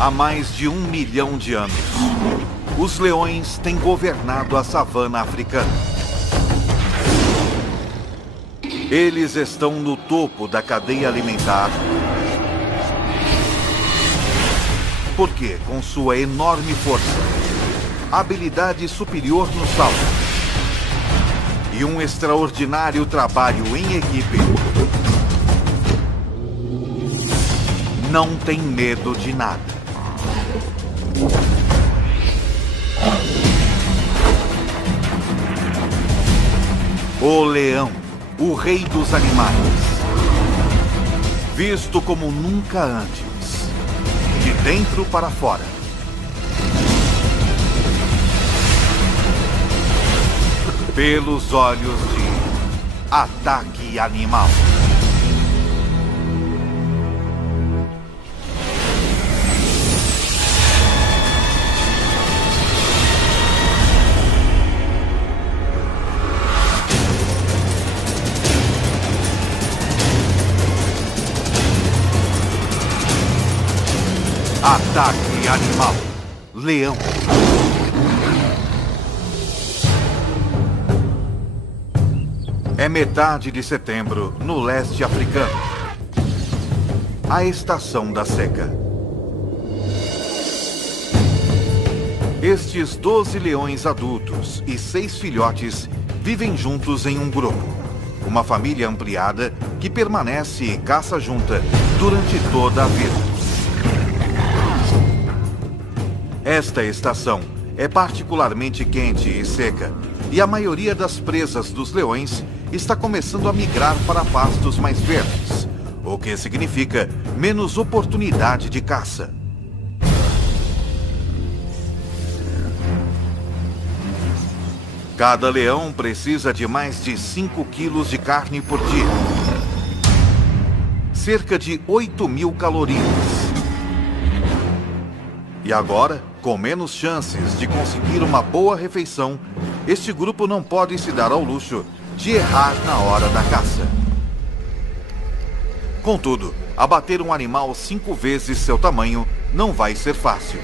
Há mais de 1 milhão de anos, os leões têm governado a savana africana. Eles estão no topo da cadeia alimentar, porque, com sua enorme força, habilidade superior no salto e um extraordinário trabalho em equipe, não tem medo de nada. O leão, o rei dos animais, visto como nunca antes, de dentro para fora. Pelos olhos de Ataque Animal. Ataque Animal. Leão. É metade de setembro, no leste africano. A estação da seca. Estes 12 leões adultos e 6 filhotes vivem juntos em um grupo. Uma família ampliada que permanece e caça junta durante toda a vida. Esta estação é particularmente quente e seca, e a maioria das presas dos leões está começando a migrar para pastos mais verdes, o que significa menos oportunidade de caça. Cada leão precisa de mais de 5 quilos de carne por dia, cerca de 8.000 calorias. E agora, com menos chances de conseguir uma boa refeição, este grupo não pode se dar ao luxo de errar na hora da caça. Contudo, abater um animal 5 vezes seu tamanho não vai ser fácil.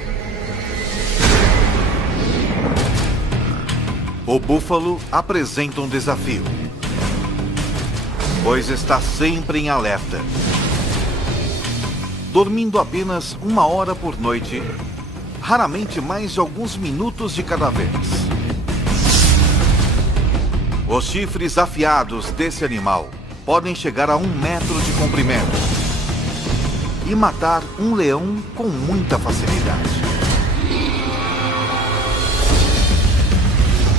O búfalo apresenta um desafio, pois está sempre em alerta. Dormindo apenas 1 hora por noite, raramente mais de alguns minutos de cada vez. Os chifres afiados desse animal podem chegar a 1 metro de comprimento e matar um leão com muita facilidade.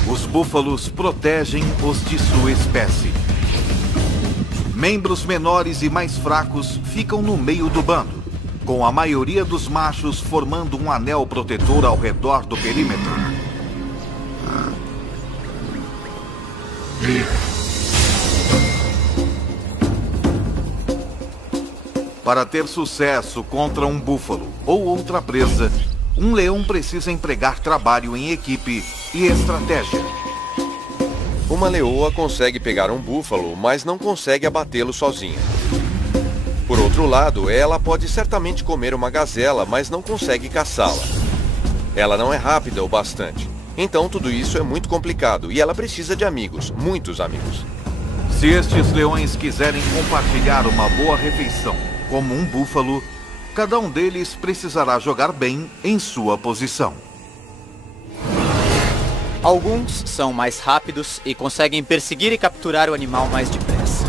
Os búfalos protegem os de sua espécie. Membros menores e mais fracos ficam no meio do bando, com a maioria dos machos formando um anel protetor ao redor do perímetro. Para ter sucesso contra um búfalo ou outra presa, um leão precisa empregar trabalho em equipe e estratégia. Uma leoa consegue pegar um búfalo, mas não consegue abatê-lo sozinha. Por outro lado, ela pode certamente comer uma gazela, mas não consegue caçá-la. Ela não é rápida o bastante. Então tudo isso é muito complicado e ela precisa de amigos, muitos amigos. Se estes leões quiserem compartilhar uma boa refeição como um búfalo, cada um deles precisará jogar bem em sua posição. Alguns são mais rápidos e conseguem perseguir e capturar o animal mais depressa.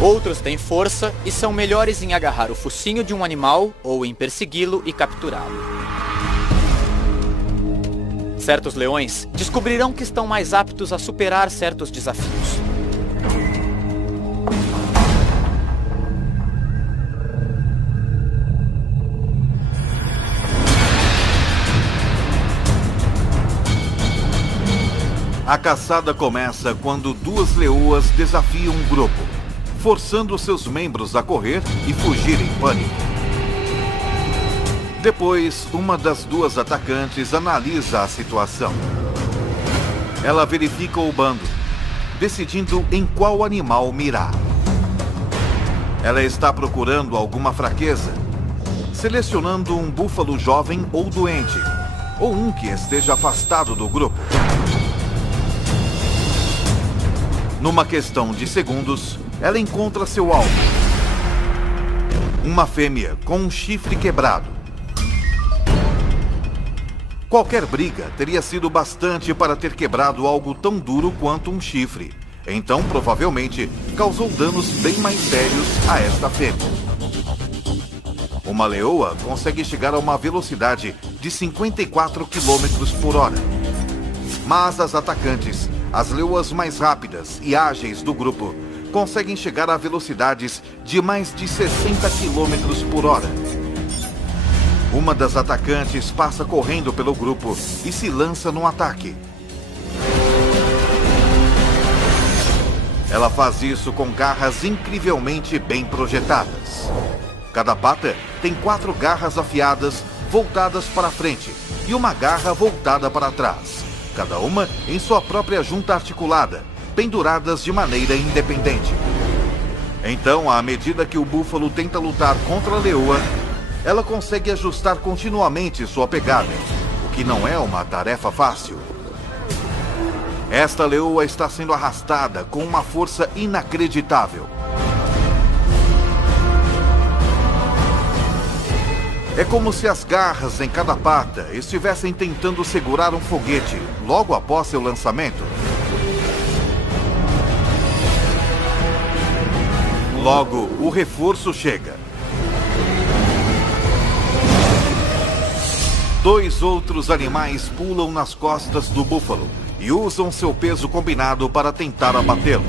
Outros têm força e são melhores em agarrar o focinho de um animal ou em persegui-lo e capturá-lo. Certos leões descobrirão que estão mais aptos a superar certos desafios. A caçada começa quando 2 leoas desafiam um grupo, forçando seus membros a correr e fugir em pânico. Depois, uma das 2 atacantes analisa a situação. Ela verifica o bando, decidindo em qual animal mirar. Ela está procurando alguma fraqueza, selecionando um búfalo jovem ou doente, ou um que esteja afastado do grupo. Numa questão de segundos, ela encontra seu alvo. Uma fêmea com um chifre quebrado. Qualquer briga teria sido bastante para ter quebrado algo tão duro quanto um chifre. Então, provavelmente, causou danos bem mais sérios a esta fêmea. Uma leoa consegue chegar a uma velocidade de 54 km por hora. Mas as atacantes, as leoas mais rápidas e ágeis do grupo, conseguem chegar a velocidades de mais de 60 km por hora. Uma das atacantes passa correndo pelo grupo e se lança num ataque. Ela faz isso com garras incrivelmente bem projetadas. Cada pata tem 4 garras afiadas voltadas para frente e uma garra voltada para trás, cada uma em sua própria junta articulada, penduradas de maneira independente. Então, à medida que o búfalo tenta lutar contra a leoa, ela consegue ajustar continuamente sua pegada, o que não é uma tarefa fácil. Esta leoa está sendo arrastada com uma força inacreditável. É como se as garras em cada pata estivessem tentando segurar um foguete logo após seu lançamento. Logo, o reforço chega. 2 outros animais pulam nas costas do búfalo e usam seu peso combinado para tentar abatê-lo.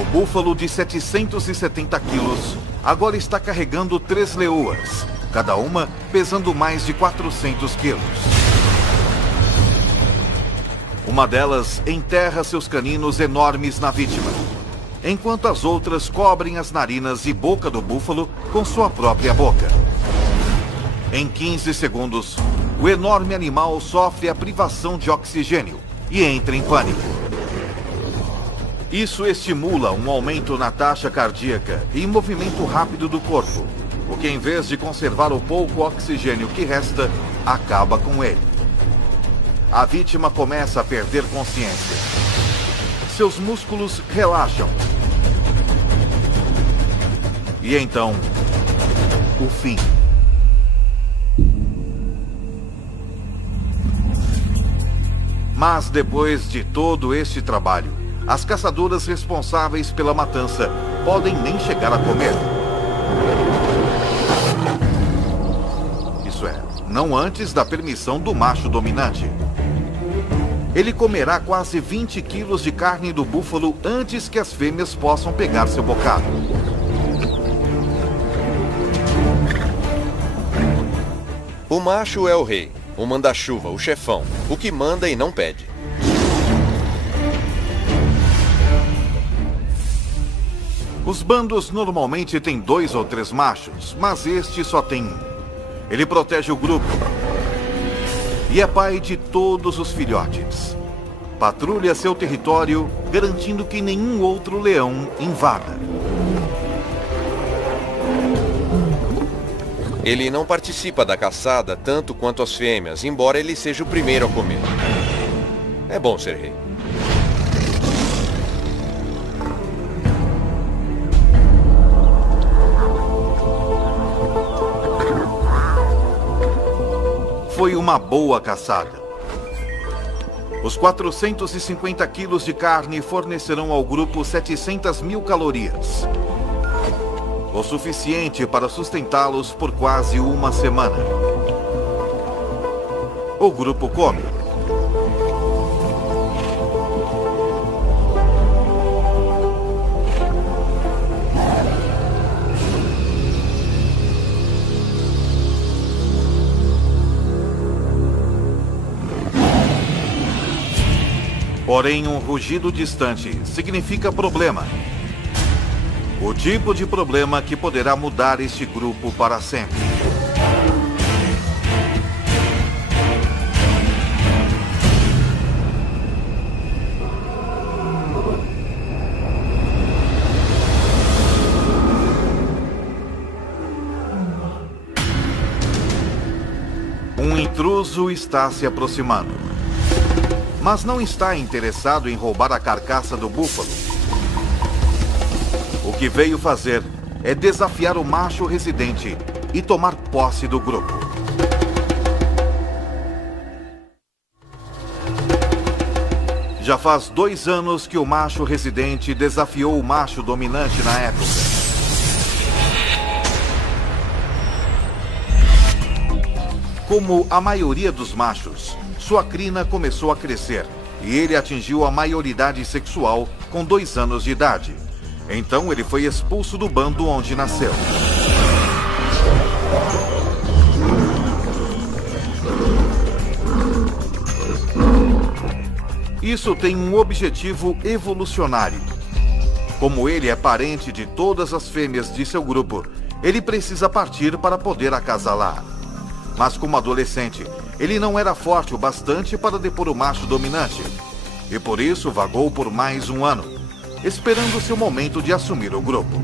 O búfalo de 770 quilos agora está carregando 3 leoas, cada uma pesando mais de 400 quilos. Uma delas enterra seus caninos enormes na vítima, enquanto as outras cobrem as narinas e boca do búfalo com sua própria boca. Em 15 segundos, o enorme animal sofre a privação de oxigênio e entra em pânico. Isso estimula um aumento na taxa cardíaca e movimento rápido do corpo, o que, em vez de conservar o pouco oxigênio que resta, acaba com ele. A vítima começa a perder consciência. Seus músculos relaxam. E então, o fim. Mas depois de todo este trabalho, as caçadoras responsáveis pela matança podem nem chegar a comer. Isso é, não antes da permissão do macho dominante. Ele comerá quase 20 quilos de carne do búfalo antes que as fêmeas possam pegar seu bocado. O macho é o rei, o manda-chuva, o chefão, o que manda e não pede. Os bandos normalmente têm 2 ou 3 machos, mas este só tem 1. Ele protege o grupo e é pai de todos os filhotes. Patrulha seu território, garantindo que nenhum outro leão invada. Ele não participa da caçada tanto quanto as fêmeas, embora ele seja o primeiro a comer. É bom ser rei. Foi uma boa caçada. Os 450 quilos de carne fornecerão ao grupo 700 mil calorias. O suficiente para sustentá-los por quase uma semana. O grupo come. Porém, um rugido distante significa problema. O tipo de problema que poderá mudar este grupo para sempre. intruso está se aproximando. Mas não está interessado em roubar a carcaça do búfalo. O que veio fazer é desafiar o macho residente e tomar posse do grupo. Já faz 2 anos que o macho residente desafiou o macho dominante na época. Como a maioria dos machos, sua crina começou a crescer e ele atingiu a maioridade sexual com 2 anos de idade. Então ele foi expulso do bando onde nasceu. Isso tem um objetivo evolucionário. Como ele é parente de todas as fêmeas de seu grupo, ele precisa partir para poder acasalar. Mas como adolescente, ele não era forte o bastante para depor o macho dominante. E por isso vagou por mais 1 ano, esperando seu momento de assumir o grupo.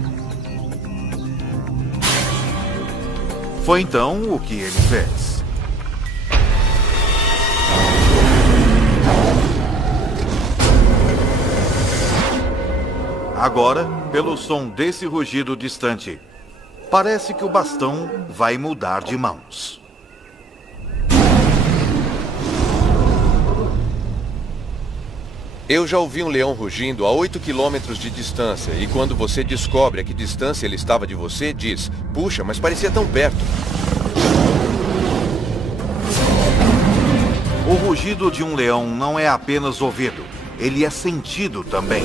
Foi então o que ele fez. Agora, pelo som desse rugido distante, parece que o bastão vai mudar de mãos. Eu já ouvi um leão rugindo a 8 quilômetros de distância, e quando você descobre a que distância ele estava de você, diz: puxa, mas parecia tão perto. O rugido de um leão não é apenas ouvido, ele é sentido também.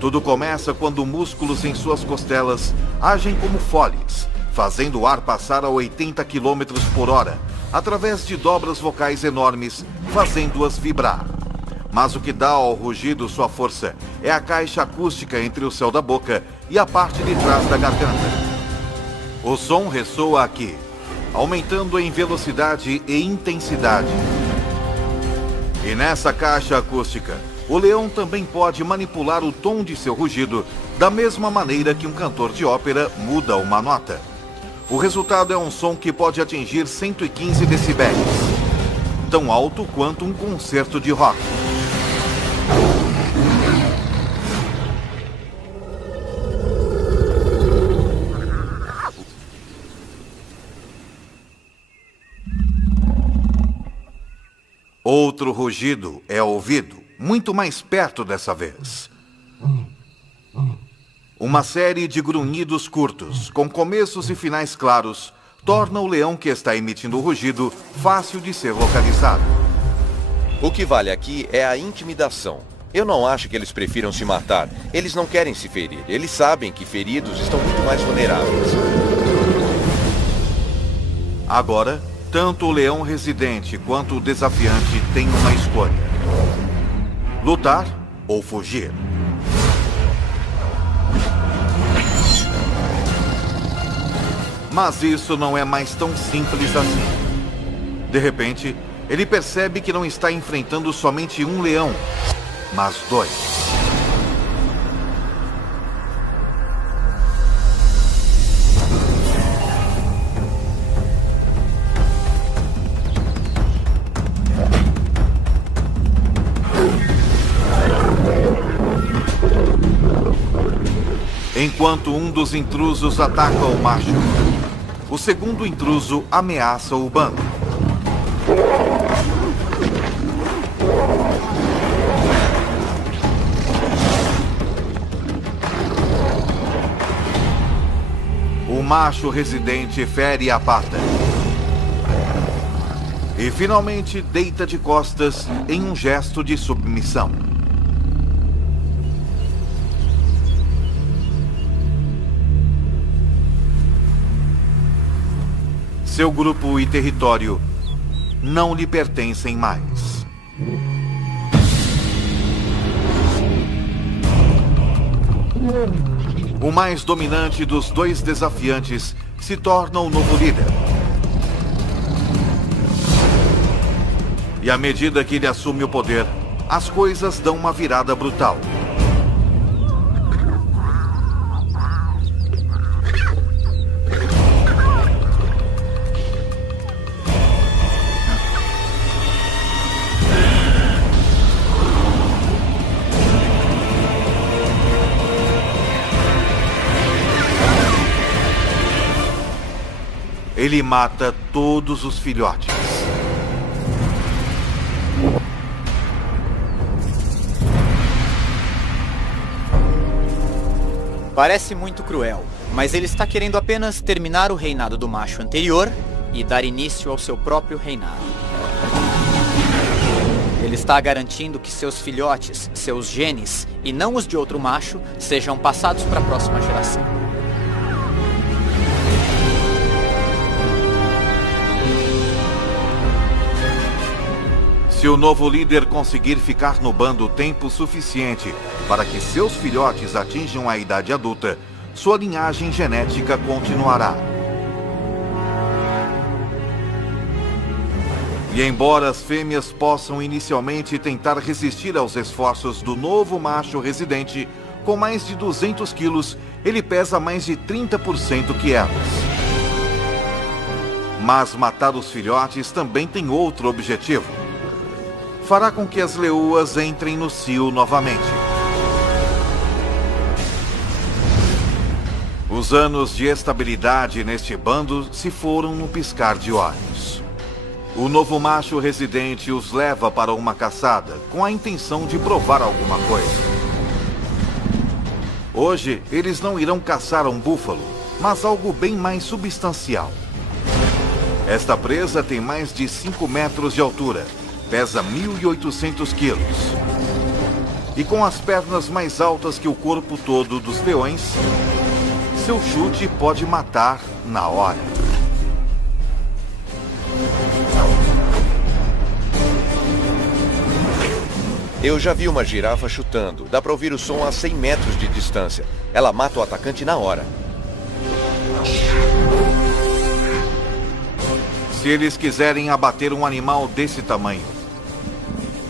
Tudo começa quando músculos em suas costelas agem como foles, fazendo o ar passar a 80 km por hora, através de dobras vocais enormes, fazendo-as vibrar. Mas o que dá ao rugido sua força é a caixa acústica entre o céu da boca e a parte de trás da garganta. O som ressoa aqui, aumentando em velocidade e intensidade. E nessa caixa acústica, o leão também pode manipular o tom de seu rugido da mesma maneira que um cantor de ópera muda uma nota. O resultado é um som que pode atingir 115 decibéis, tão alto quanto um concerto de rock. Outro rugido é ouvido, muito mais perto dessa vez. Uma série de grunhidos curtos, com começos e finais claros, torna o leão que está emitindo o rugido fácil de ser localizado. O que vale aqui é a intimidação. Eu não acho que eles prefiram se matar. Eles não querem se ferir. Eles sabem que feridos estão muito mais vulneráveis. Agora, tanto o leão residente quanto o desafiante têm uma escolha: lutar ou fugir. Mas isso não é mais tão simples assim. De repente, ele percebe que não está enfrentando somente um leão, mas 2. Enquanto um dos intrusos ataca o macho, o segundo intruso ameaça o bando. O macho residente fere a pata e finalmente deita de costas em um gesto de submissão. Seu grupo e território não lhe pertencem mais. O mais dominante dos 2 desafiantes se torna o novo líder. E à medida que ele assume o poder, as coisas dão uma virada brutal. Ele mata todos os filhotes. Parece muito cruel, mas ele está querendo apenas terminar o reinado do macho anterior e dar início ao seu próprio reinado. Ele está garantindo que seus filhotes, seus genes, e não os de outro macho, sejam passados para a próxima geração. Se o novo líder conseguir ficar no bando tempo suficiente para que seus filhotes atinjam a idade adulta, sua linhagem genética continuará. E embora as fêmeas possam inicialmente tentar resistir aos esforços do novo macho residente, com mais de 200 quilos, ele pesa mais de 30% que elas. Mas matar os filhotes também tem outro objetivo. Fará com que as leoas entrem no cio novamente. Os anos de estabilidade neste bando se foram no piscar de olhos. O novo macho residente os leva para uma caçada com a intenção de provar alguma coisa. Hoje, eles não irão caçar um búfalo, mas algo bem mais substancial. Esta presa tem mais de 5 metros de altura. Pesa 1.800 quilos. E com as pernas mais altas que o corpo todo dos leões, seu chute pode matar na hora. Eu já vi uma girafa chutando. Dá para ouvir o som a 100 metros de distância. Ela mata o atacante na hora. Se eles quiserem abater um animal desse tamanho,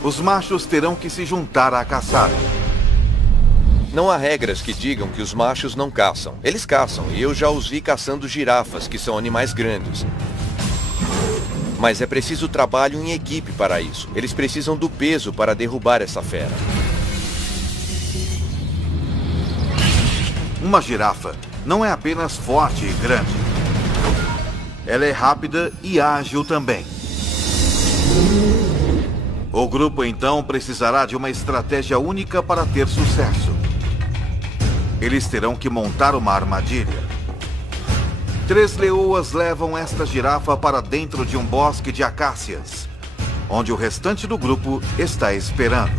os machos terão que se juntar à caçada. Não há regras que digam que os machos não caçam. Eles caçam, e eu já os vi caçando girafas, que são animais grandes. Mas é preciso trabalho em equipe para isso. Eles precisam do peso para derrubar essa fera. Uma girafa não é apenas forte e grande. Ela é rápida e ágil também. O grupo então precisará de uma estratégia única para ter sucesso. Eles terão que montar uma armadilha. 3 leoas levam esta girafa para dentro de um bosque de acácias, onde o restante do grupo está esperando.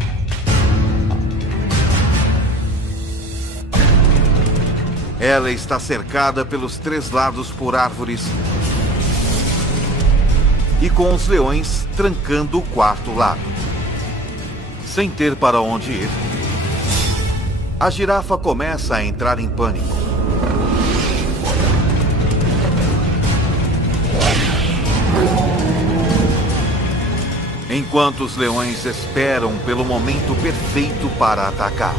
Ela está cercada pelos 3 lados por árvores e com os leões trancando o 4º lado. Sem ter para onde ir, a girafa começa a entrar em pânico. Enquanto os leões esperam pelo momento perfeito para atacar.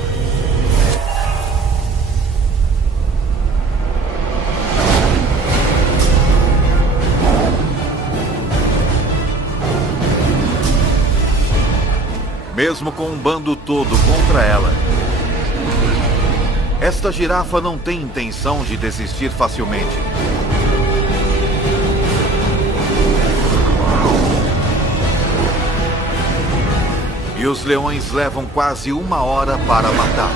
Mesmo com um bando todo contra ela, esta girafa não tem intenção de desistir facilmente. E os leões levam quase 1 hora para matar.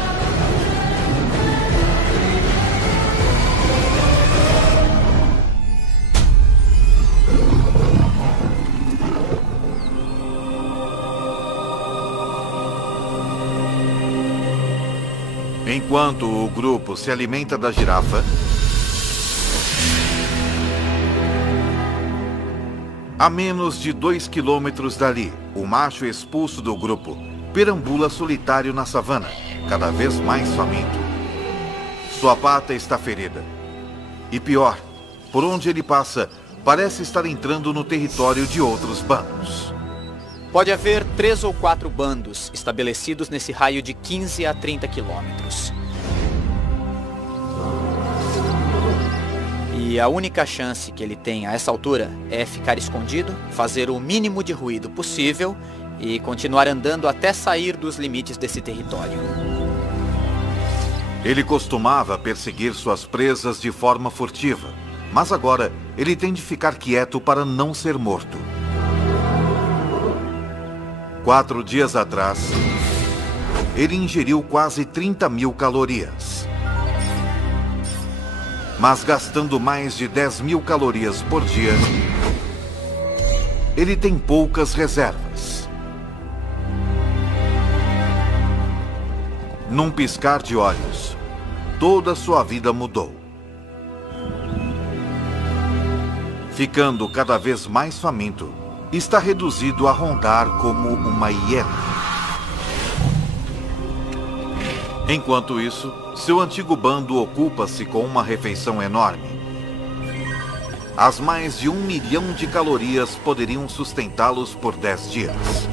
Enquanto o grupo se alimenta da girafa, a menos de 2 quilômetros dali, o macho expulso do grupo perambula solitário na savana, cada vez mais faminto. Sua pata está ferida. E pior, por onde ele passa, parece estar entrando no território de outros bandos. Pode haver 3 ou 4 bandos estabelecidos nesse raio de 15 a 30 quilômetros. E a única chance que ele tem a essa altura é ficar escondido, fazer o mínimo de ruído possível e continuar andando até sair dos limites desse território. Ele costumava perseguir suas presas de forma furtiva, mas agora ele tem de ficar quieto para não ser morto. 4 dias atrás, ele ingeriu quase 30.000 calorias. Mas gastando mais de 10.000 calorias por dia, ele tem poucas reservas. Num piscar de olhos, toda sua vida mudou. Ficando cada vez mais faminto, está reduzido a rondar como uma hiena. Enquanto isso, seu antigo bando ocupa-se com uma refeição enorme. As mais de 1 milhão de calorias poderiam sustentá-los por 10 dias.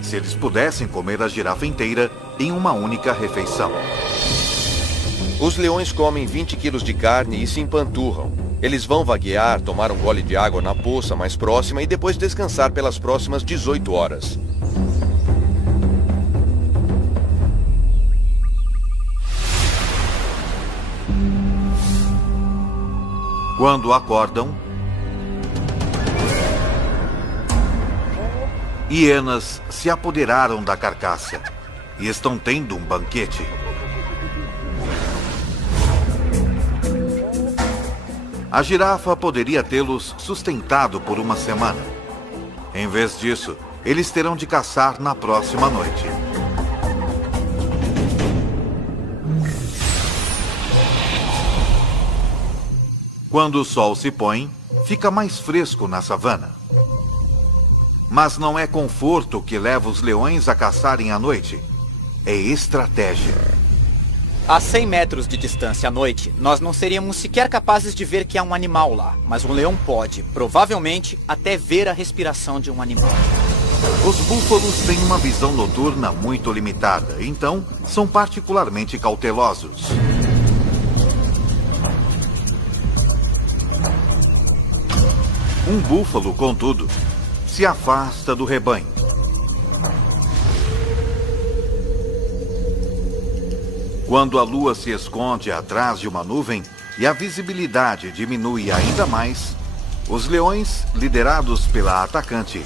Se eles pudessem comer a girafa inteira em uma única refeição. Os leões comem 20 quilos de carne e se empanturram. Eles vão vaguear, tomar um gole de água na poça mais próxima e depois descansar pelas próximas 18 horas. Quando acordam, hienas se apoderaram da carcaça e estão tendo um banquete. A girafa poderia tê-los sustentado por uma semana. Em vez disso, eles terão de caçar na próxima noite. Quando o sol se põe, fica mais fresco na savana. Mas não é conforto que leva os leões a caçarem à noite. É estratégia. A 100 metros de distância à noite, nós não seríamos sequer capazes de ver que há um animal lá. Mas um leão pode, provavelmente, até ver a respiração de um animal. Os búfalos têm uma visão noturna muito limitada, então são particularmente cautelosos. Um búfalo, contudo, se afasta do rebanho. Quando a lua se esconde atrás de uma nuvem e a visibilidade diminui ainda mais, os leões, liderados pela atacante,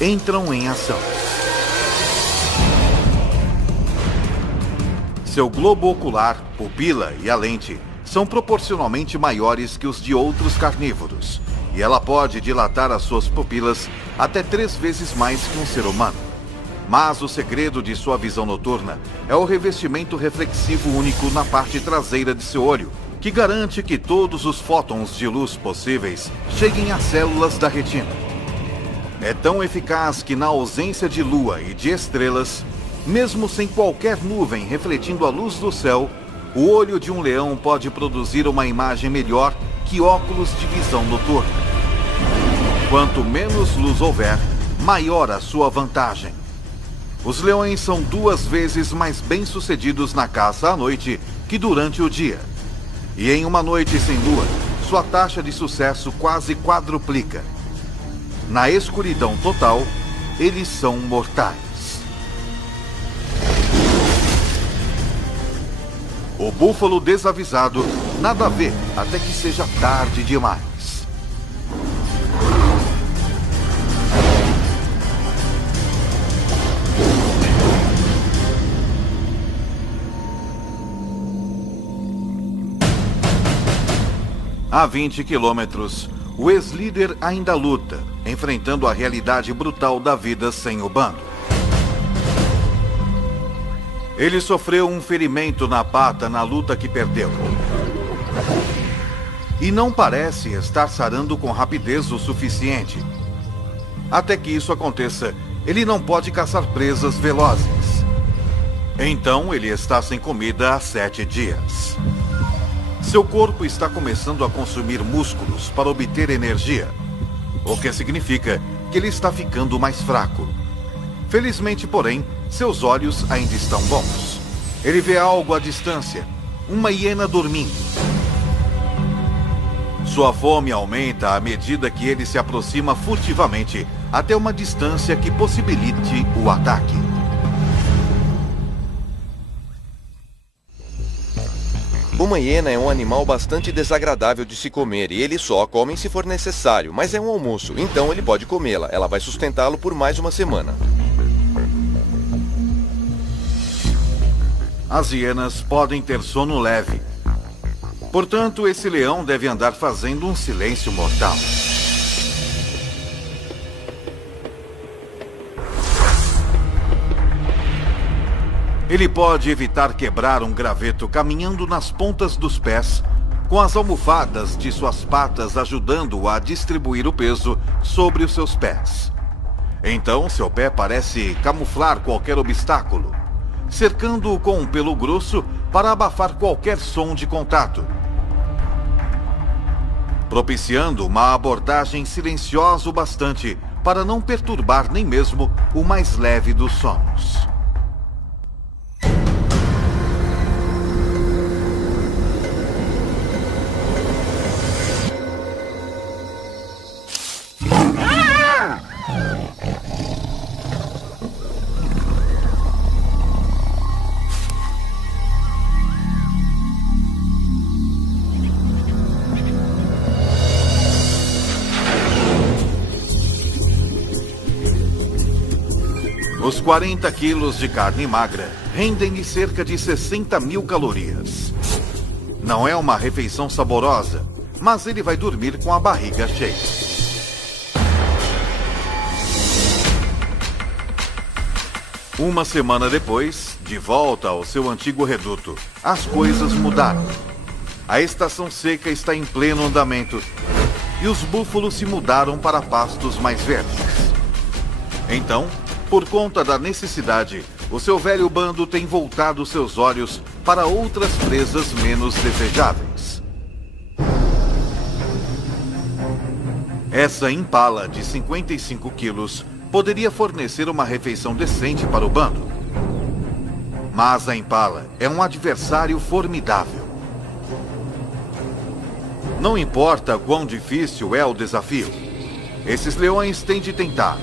entram em ação. Seu globo ocular, pupila e a lente são proporcionalmente maiores que os de outros carnívoros, e ela pode dilatar as suas pupilas até 3 vezes mais que um ser humano. Mas o segredo de sua visão noturna é o revestimento reflexivo único na parte traseira de seu olho, que garante que todos os fótons de luz possíveis cheguem às células da retina. É tão eficaz que, na ausência de lua e de estrelas, mesmo sem qualquer nuvem refletindo a luz do céu, o olho de um leão pode produzir uma imagem melhor que óculos de visão noturna. Quanto menos luz houver, maior a sua vantagem. Os leões são 2 vezes mais bem-sucedidos na caça à noite que durante o dia. E em uma noite sem lua, sua taxa de sucesso quase quadruplica. Na escuridão total, eles são mortais. O búfalo desavisado nada vê até que seja tarde demais. A 20 quilômetros, o ex-líder ainda luta, enfrentando a realidade brutal da vida sem o bando. Ele sofreu um ferimento na pata na luta que perdeu. E não parece estar sarando com rapidez o suficiente. Até que isso aconteça, ele não pode caçar presas velozes. Então ele está sem comida há 7 dias. Seu corpo está começando a consumir músculos para obter energia, o que significa que ele está ficando mais fraco. Felizmente, porém, seus olhos ainda estão bons. Ele vê algo à distância, uma hiena dormindo. Sua fome aumenta à medida que ele se aproxima furtivamente até uma distância que possibilite o ataque. Uma hiena é um animal bastante desagradável de se comer e eles só comem se for necessário, mas é um almoço, então ele pode comê-la. Ela vai sustentá-lo por mais uma semana. As hienas podem ter sono leve. Portanto, esse leão deve andar fazendo um silêncio mortal. Ele pode evitar quebrar um graveto caminhando nas pontas dos pés, com as almofadas de suas patas ajudando-o a distribuir o peso sobre os seus pés. Então, seu pé parece camuflar qualquer obstáculo, cercando-o com um pelo grosso para abafar qualquer som de contato, propiciando uma abordagem silenciosa o bastante para não perturbar nem mesmo o mais leve dos sonos. Os 40 quilos de carne magra rendem-lhe cerca de 60 mil calorias. Não é uma refeição saborosa, mas ele vai dormir com a barriga cheia. Uma semana depois, de volta ao seu antigo reduto, as coisas mudaram. A estação seca está em pleno andamento e os búfalos se mudaram para pastos mais verdes. Então, por conta da necessidade, o seu velho bando tem voltado seus olhos para outras presas menos desejáveis. Essa impala de 55 quilos poderia fornecer uma refeição decente para o bando. Mas a impala é um adversário formidável. Não importa quão difícil é o desafio, esses leões têm de tentar.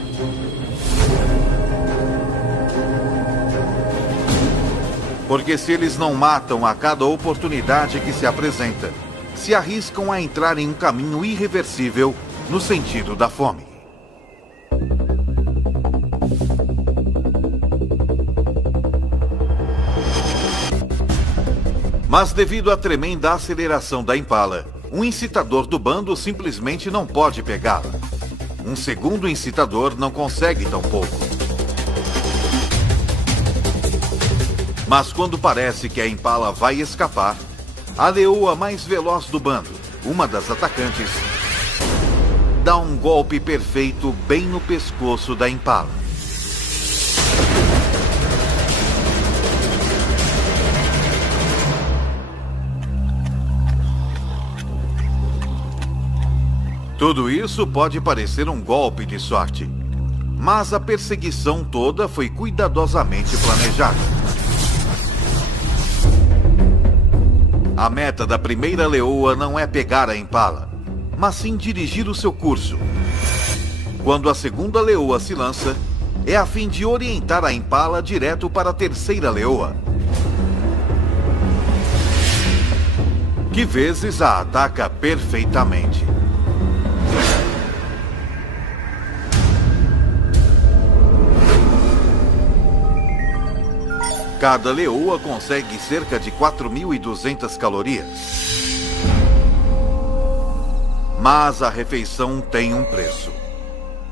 Porque se eles não matam a cada oportunidade que se apresenta, se arriscam a entrar em um caminho irreversível no sentido da fome. Mas devido à tremenda aceleração da impala, um incitador do bando simplesmente não pode pegá-la. Um segundo incitador não consegue tão pouco. Mas quando parece que a impala vai escapar, a leoa mais veloz do bando, uma das atacantes, dá um golpe perfeito bem no pescoço da impala. Tudo isso pode parecer um golpe de sorte, mas a perseguição toda foi cuidadosamente planejada. A meta da primeira leoa não é pegar a impala, mas sim dirigir o seu curso. Quando a segunda leoa se lança, é a fim de orientar a impala direto para a terceira leoa, que vezes a ataca perfeitamente. Cada leoa consegue cerca de 4.200 calorias. Mas a refeição tem um preço.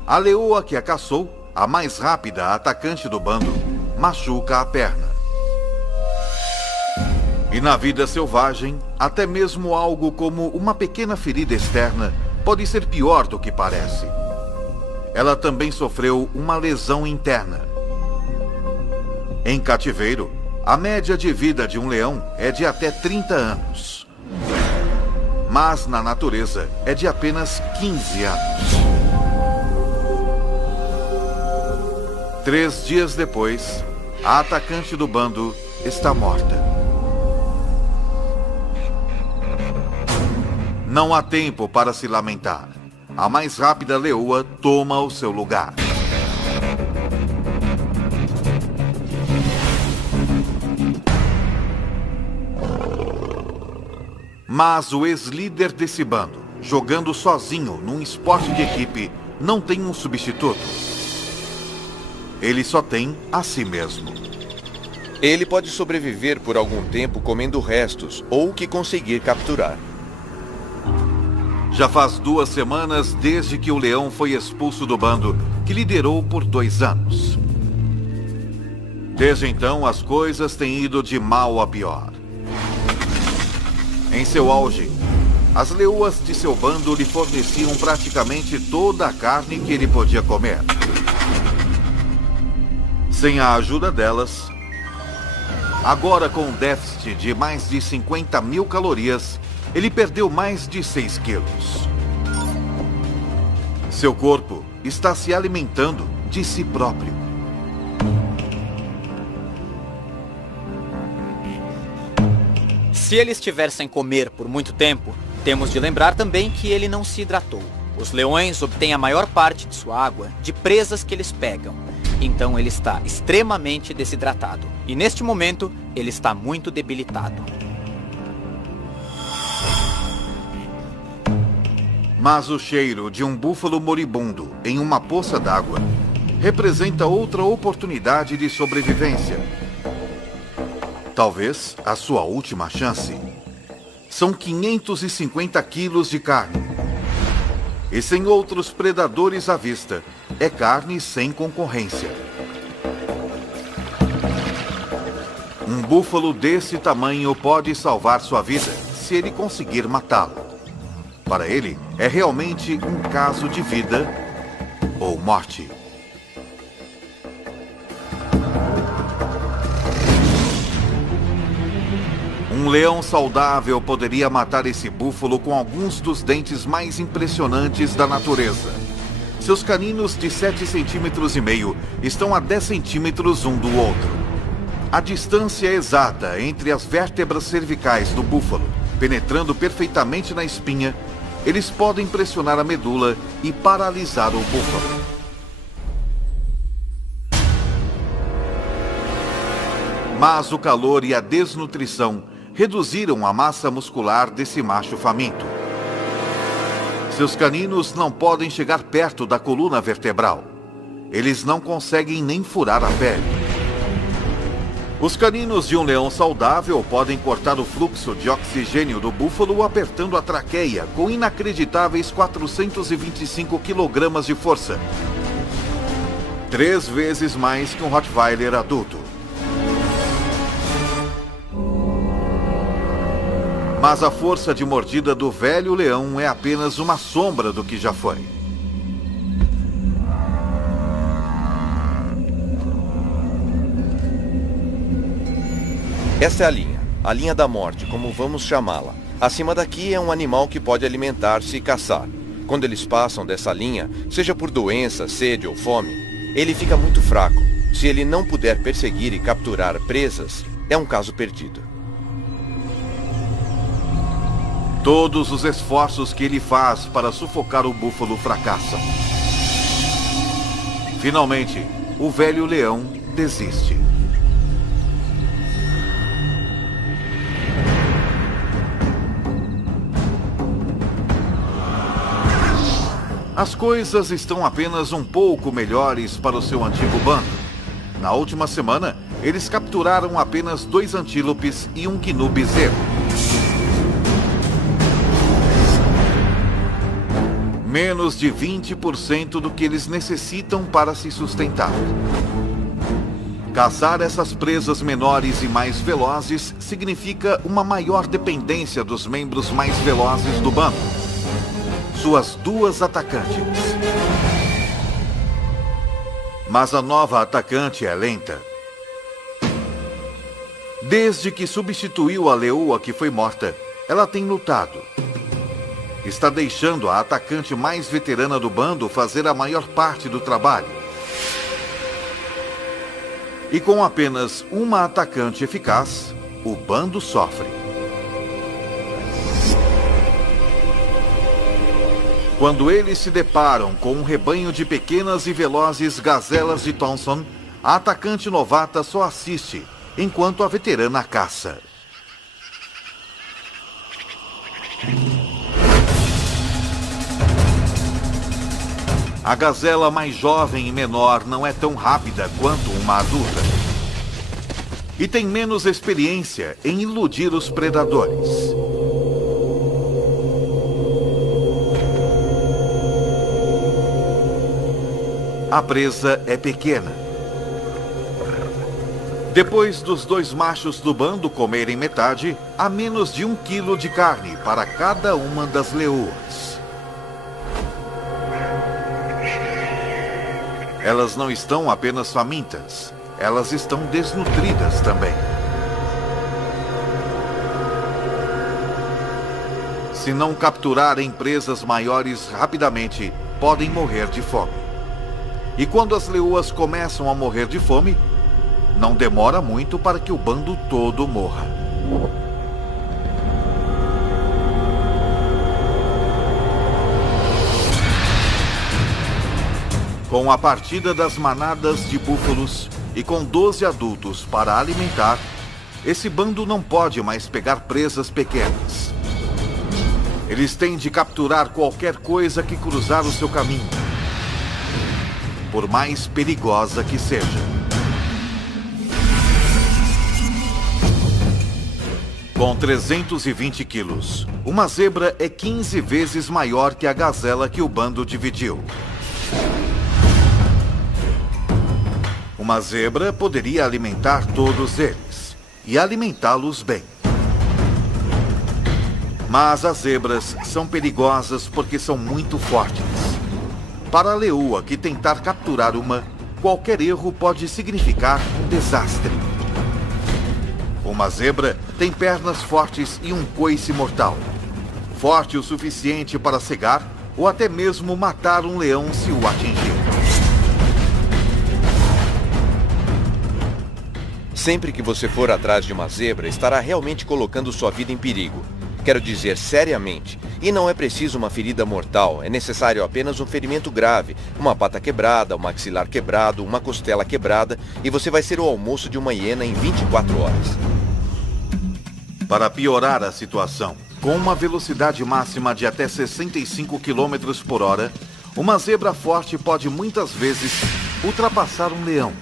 A leoa que a caçou, a mais rápida atacante do bando, machuca a perna. E na vida selvagem, até mesmo algo como uma pequena ferida externa pode ser pior do que parece. Ela também sofreu uma lesão interna. Em cativeiro, a média de vida de um leão é de até 30 anos. Mas na natureza é de apenas 15 anos. 3 dias depois, a atacante do bando está morta. Não há tempo para se lamentar. A mais rápida leoa toma o seu lugar. Mas o ex-líder desse bando, jogando sozinho num esporte de equipe, não tem um substituto. Ele só tem a si mesmo. Ele pode sobreviver por algum tempo comendo restos ou o que conseguir capturar. Já faz 2 semanas desde que o leão foi expulso do bando, que liderou por 2 anos. Desde então, as coisas têm ido de mal a pior. Em seu auge, as leoas de seu bando lhe forneciam praticamente toda a carne que ele podia comer. Sem a ajuda delas, agora com um déficit de mais de 50.000 calorias, ele perdeu mais de 6 quilos. Seu corpo está se alimentando de si próprio. Se ele estiver sem comer por muito tempo, temos de lembrar também que ele não se hidratou. Os leões obtêm a maior parte de sua água de presas que eles pegam. Então ele está extremamente desidratado. E neste momento, ele está muito debilitado. Mas o cheiro de um búfalo moribundo em uma poça d'água representa outra oportunidade de sobrevivência. Talvez a sua última chance. São 550 quilos de carne. E sem outros predadores à vista, é carne sem concorrência. Um búfalo desse tamanho pode salvar sua vida se ele conseguir matá-lo. Para ele, é realmente um caso de vida ou morte. Um leão saudável poderia matar esse búfalo com alguns dos dentes mais impressionantes da natureza. Seus caninos de 7,5 centímetros estão a 10 centímetros um do outro. A distância exata entre as vértebras cervicais do búfalo, penetrando perfeitamente na espinha, eles podem pressionar a medula e paralisar o búfalo. Mas o calor e a desnutrição reduziram a massa muscular desse macho faminto. Seus caninos não podem chegar perto da coluna vertebral. Eles não conseguem nem furar a pele. Os caninos de um leão saudável podem cortar o fluxo de oxigênio do búfalo apertando a traqueia com inacreditáveis 425 kg de força. 3 vezes mais que um Rottweiler adulto. Mas a força de mordida do velho leão é apenas uma sombra do que já foi. Esta é a linha da morte, como vamos chamá-la. Acima daqui é um animal que pode alimentar-se e caçar. Quando eles passam dessa linha, seja por doença, sede ou fome, ele fica muito fraco. Se ele não puder perseguir e capturar presas, é um caso perdido. Todos os esforços que ele faz para sufocar o búfalo fracassam. Finalmente, o velho leão desiste. As coisas estão apenas um pouco melhores para o seu antigo bando. Na última semana, eles capturaram apenas 2 antílopes e um gnu bezerro. Menos de 20% do que eles necessitam para se sustentar. Caçar essas presas menores e mais velozes significa uma maior dependência dos membros mais velozes do bando. Suas 2 atacantes. Mas a nova atacante é lenta. Desde que substituiu a leoa que foi morta, ela tem lutado. Está deixando a atacante mais veterana do bando fazer a maior parte do trabalho. E com apenas uma atacante eficaz, o bando sofre. Quando eles se deparam com um rebanho de pequenas e velozes gazelas de Thompson, a atacante novata só assiste, enquanto a veterana caça. A gazela mais jovem e menor não é tão rápida quanto uma adulta. E tem menos experiência em iludir os predadores. A presa é pequena. Depois dos dois machos do bando comerem metade, há menos de 1 quilo de carne para cada uma das leoas. Elas não estão apenas famintas, elas estão desnutridas também. Se não capturarem presas maiores rapidamente, podem morrer de fome. E quando as leoas começam a morrer de fome, não demora muito para que o bando todo morra. Com a partida das manadas de búfalos e com 12 adultos para alimentar, esse bando não pode mais pegar presas pequenas. Eles têm de capturar qualquer coisa que cruzar o seu caminho, por mais perigosa que seja. Com 320 quilos, uma zebra é 15 vezes maior que a gazela que o bando dividiu. Uma zebra poderia alimentar todos eles, e alimentá-los bem. Mas as zebras são perigosas porque são muito fortes. Para a leoa que tentar capturar uma, qualquer erro pode significar um desastre. Uma zebra tem pernas fortes e um coice mortal. Forte o suficiente para cegar ou até mesmo matar um leão se o atingir. Sempre que você for atrás de uma zebra, estará realmente colocando sua vida em perigo. Quero dizer, seriamente. E não é preciso uma ferida mortal, é necessário apenas um ferimento grave, uma pata quebrada, um maxilar quebrado, uma costela quebrada, e você vai ser o almoço de uma hiena em 24 horas. Para piorar a situação, com uma velocidade máxima de até 65 km por hora, uma zebra forte pode muitas vezes ultrapassar um leão.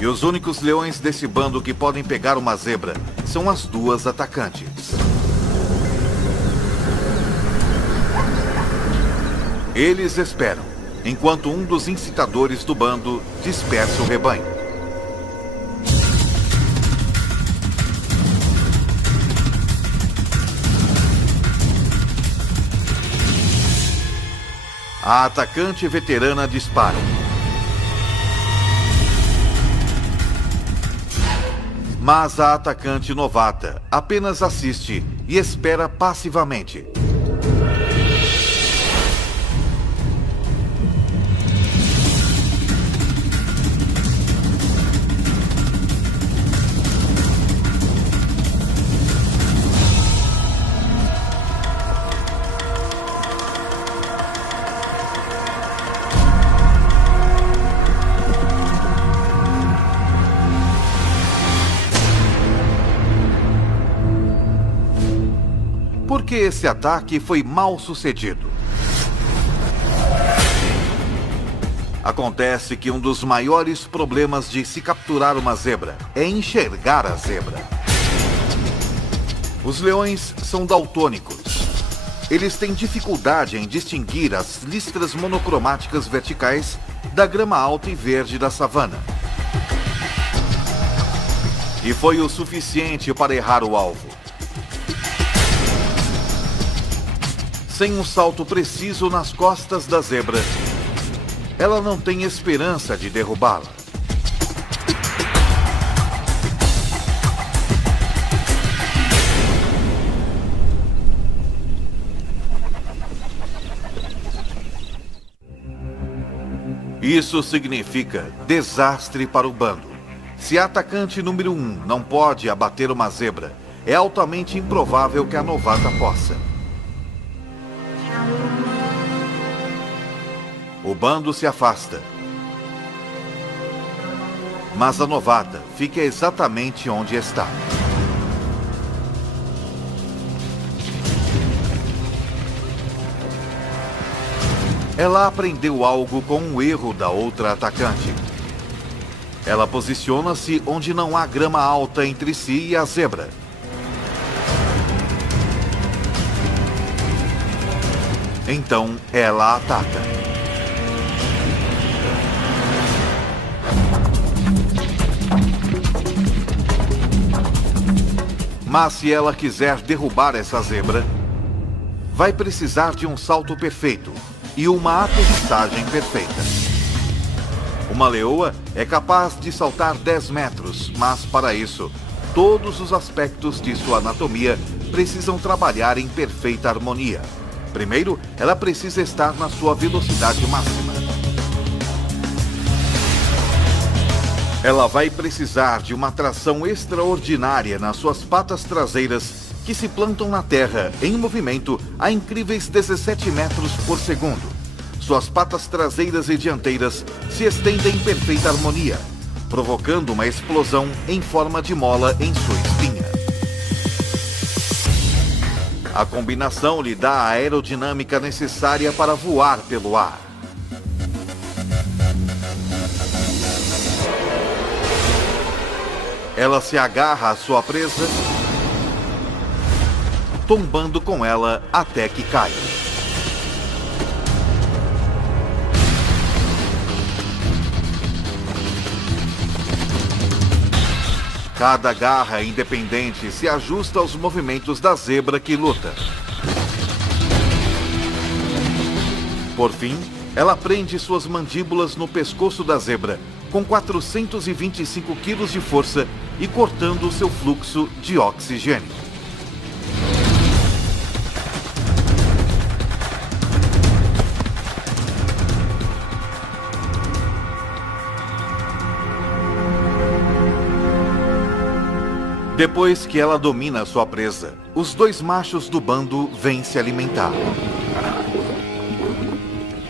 E os únicos leões desse bando que podem pegar uma zebra são as duas atacantes. Eles esperam, enquanto um dos incitadores do bando dispersa o rebanho. A atacante veterana dispara. Mas a atacante novata apenas assiste e espera passivamente. Por que esse ataque foi mal sucedido? Acontece que um dos maiores problemas de se capturar uma zebra é enxergar a zebra. Os leões são daltônicos. Eles têm dificuldade em distinguir as listras monocromáticas verticais da grama alta e verde da savana. E foi o suficiente para errar o alvo. Sem um salto preciso nas costas da zebra, ela não tem esperança de derrubá-la. Isso significa desastre para o bando. Se a atacante número 1 não pode abater uma zebra, é altamente improvável que a novata possa. O bando se afasta. Mas a novata fica exatamente onde está. ela aprendeu algo com um erro da outra atacante. Ela posiciona-se onde não há grama alta entre si e a zebra. Então ela ataca. Mas se ela quiser derrubar essa zebra, vai precisar de um salto perfeito e uma aterrissagem perfeita. Uma leoa é capaz de saltar 10 metros, mas para isso, todos os aspectos de sua anatomia precisam trabalhar em perfeita harmonia. Primeiro, ela precisa estar na sua velocidade máxima. Ela vai precisar de uma tração extraordinária nas suas patas traseiras, que se plantam na terra em movimento a incríveis 17 metros por segundo. Suas patas traseiras e dianteiras se estendem em perfeita harmonia, provocando uma explosão em forma de mola em sua espinha. A combinação lhe dá a aerodinâmica necessária para voar pelo ar. Ela se agarra à sua presa, tombando com ela até que cai. Cada garra independente se ajusta aos movimentos da zebra que luta. Por fim, ela prende suas mandíbulas no pescoço da zebra, com 425 quilos de força e cortando seu fluxo de oxigênio. Depois que ela domina sua presa, os dois machos do bando vêm se alimentar.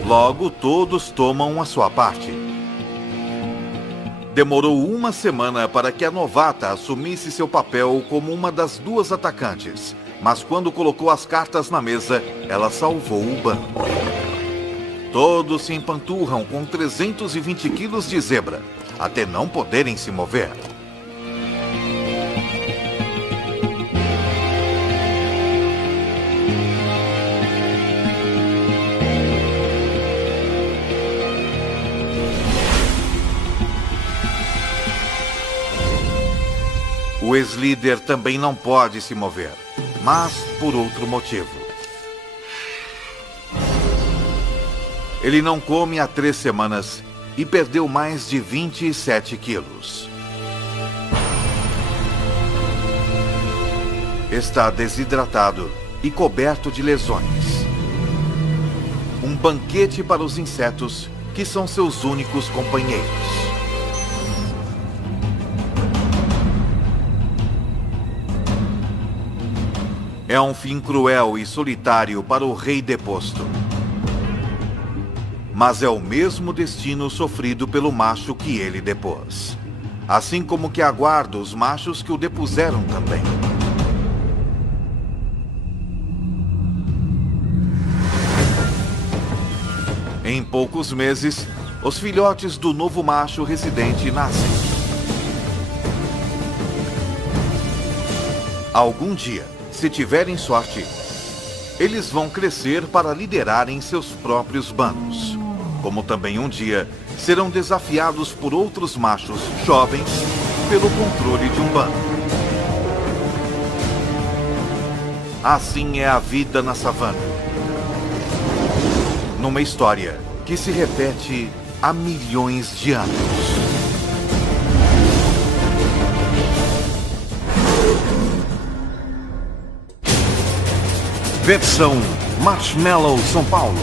Logo, todos tomam a sua parte. Demorou uma semana para que a novata assumisse seu papel como uma das duas atacantes, mas quando colocou as cartas na mesa, ela salvou o bando. Todos se empanturram com 320 quilos de zebra, até não poderem se mover. O ex-líder também não pode se mover, mas por outro motivo. Ele não come há 3 semanas e perdeu mais de 27 quilos. Está desidratado e coberto de lesões. Um banquete para os insetos, que são seus únicos companheiros. É um fim cruel e solitário para o rei deposto. Mas é o mesmo destino sofrido pelo macho que ele depôs. Assim como que aguarda os machos que o depuseram também. Em poucos meses, os filhotes do novo macho residente nascem. Algum dia, se tiverem sorte, eles vão crescer para liderarem seus próprios bandos. Como também um dia serão desafiados por outros machos jovens pelo controle de um bando. Assim é a vida na savana. Numa história que se repete há milhões de anos. Versão Marshmallow São Paulo.